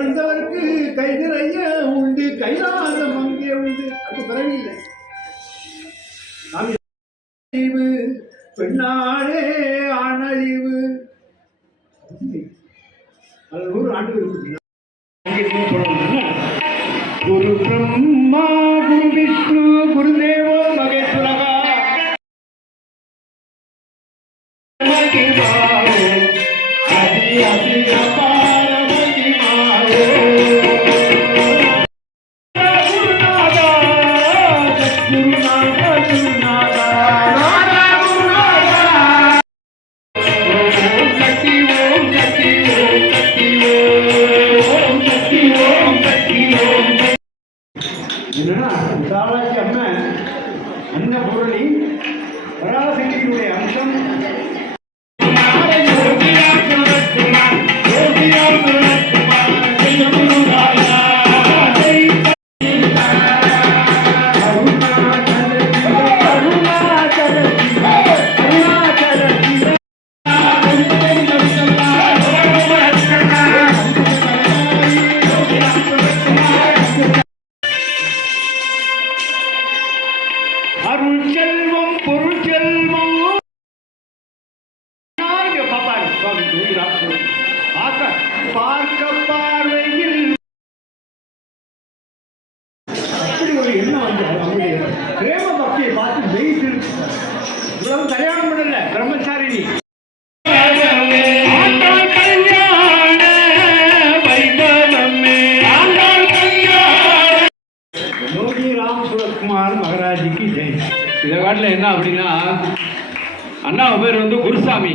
வந்தவருக்கு கை நிறைய உண்டு, கைலாசம் அங்கே உண்டு. அது பிறவி இல்லை. அழிவு பெண்ணாலே ஆணழிவு. அது 100 ஆண்டுகள் குரு பிரம்மா குரு விஷ்ணு குருதேவோ மகேஸ்வரா விசாலாட்சி அம்மன் அந்த பொருளி பராசக்தியுடைய அம்சம். அருள்செல்வம் பொருள்செல்வம் பார்க்க பார்வையில் அப்படி ஒரு எண்ணம் வந்து அவருடைய பிரேம பக்தியை பார்த்து வெயிட்டு கல்யாணம் பண்ணல பிரம்மச்சாரிணி. யோகி ராம் சுரத்குமார் மகராஜிக்கு ஜெய். இதை காட்டில் என்ன அப்படின்னா, அண்ணா பேர் வந்து குருசாமி.